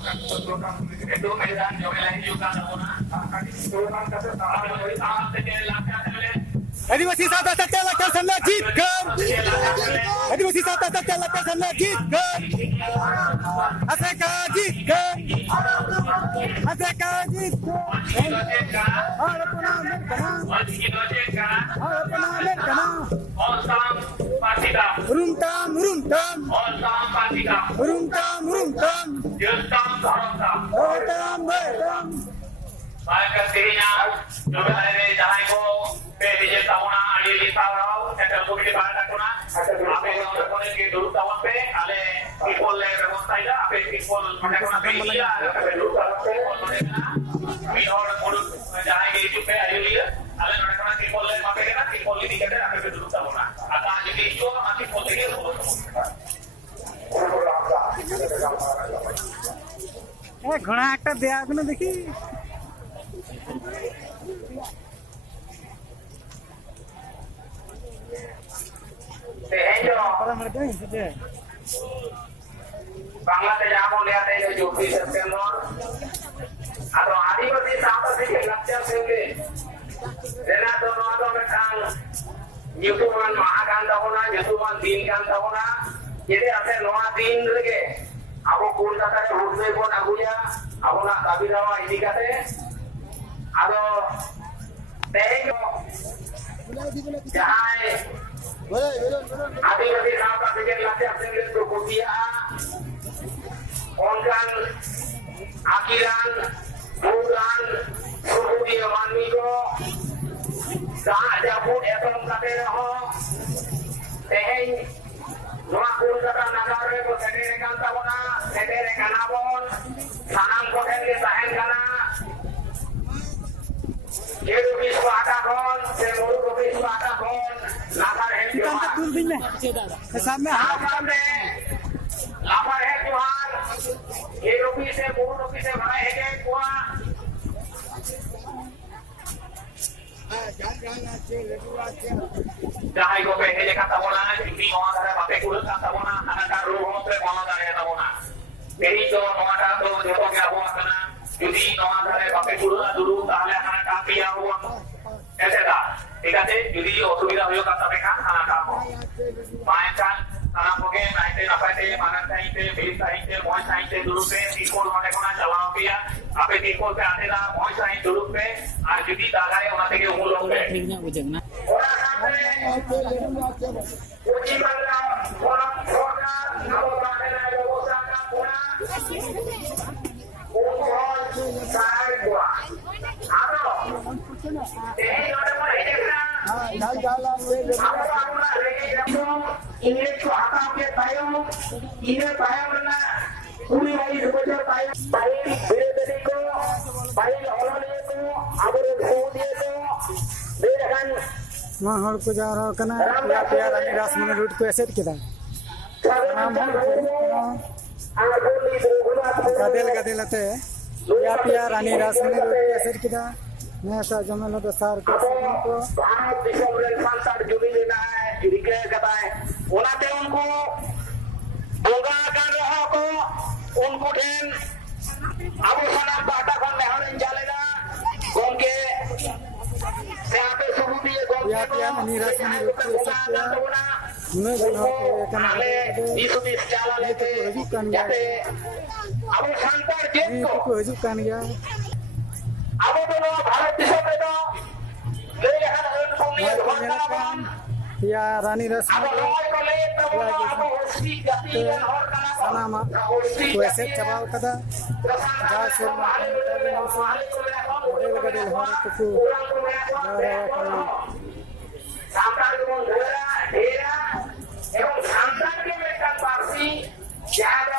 itu medan joget lagi juga tauna program kata tahu dari tahap tadi lakar boleh आदिवासी साता सच्चा लखन सन्ना जीत कर आदिवासी साता सच्चा लखन सन्ना जीत कर हसे का जीत कर हसे का जीत कर और अपना मेर कना और अपना मेर कना और साम पाटिका रुमताम रुमताम और साम पाटिका रुमताम रुमताम जुस्ताम धरमता रुमताम रुमताम biker तिरिnya juga ada jahai ko PBJ tahuna adi di tawau central committee barat kuna ape orang kone ke dulu tahun pe ale people le ବ୍ୟବସ୍ଥା ida ape people mana kuna pe iya ape dulu tahun pe mi orang mulut jahai ke itu pe ayo dia ale mana kuna people le mape kana people ini kata ape dulu tahuna ata jadi itu masih politik घोड़ा একটা দেয়া কোনো দেখি Bangladesh yang mau lihat ini 24 September atau Adivasi Sabta sih lakcar sendiri. Karena dono metang nyutuman mahakan tahuna, nyutuman dinkan tahuna. Jadi ada noa din lagi. Aku Kolkata re hudbe pun aku ya, aku nak dabi dawa ini kate. Ado tehno jahai Adivasi Sabta sih lakcar sendiri tu kutia. Onkan akhiran bulan suku dia mani ko dah jabut etom kate raho teheng noa Kolkata nagar re ko sedere kan tabona sedere kanabon sanam ko ke tahen kana jeru biswa atakon semuru ko biswa atakon nagar he kan tul din na सामने लापर है त्योहार ये रुपी से मूल रुपी से भरा है के कुआ जहां को पे है कथा बोला इतनी नवा करे बापे कुल कथा बोला अनका रूप होते कोना करे ता बोला मेरी जो नवाटा तो देखो क्या हुआ करना यदि नवा करे बापे कुल दुरु ताले अनका पिया हुआ ऐसे था ठीक है यदि असुविधा हुई कथा देखा अनका मायका karena mungkin naik apa itu mana itu bisa itu mau itu dulu pe tikul mana kena jalan pia apa tikul pe ada lah mau itu dulu pe jadi dagai orang tegi umur pe orang sampai uji malam orang orang nama mana ada usaha kurang umur saya gua ada ini ada mana ini kan ini tuh apa ke tayang ini tayang mana kuri lagi sebesar tayang bayi beda ko bayi orang itu abu dia itu beda kan मां हर को जा रहा कना या प्यार अनि रासमन root को ऐसे किदा नाम गदेल गदेलते या प्यार अनि रासमन रूट को ऐसे किदा मैं सा जमल तो सार को भारत दिसम रे संसार जुड़ी लेना है जिके कथा है ओनाते उनको बोगा कर रहा को उनको ठेन अबु सनाम बाटा को मेहरन चलेगा गोंके से आपे शुरू दिए गोंके या प्यार अनि रासमन रूट को ऐसे न गनो कना इस चला लेते जाते अबु संसार जेत को हजू कान गया Abu dulu Bharat Disam itu lehan punya orang ya Rani Rasmi sanama kuese cabau kada jasur model gadel hor kuku sampai dengan dera এবং সন্তানকে মেটান পারছি যার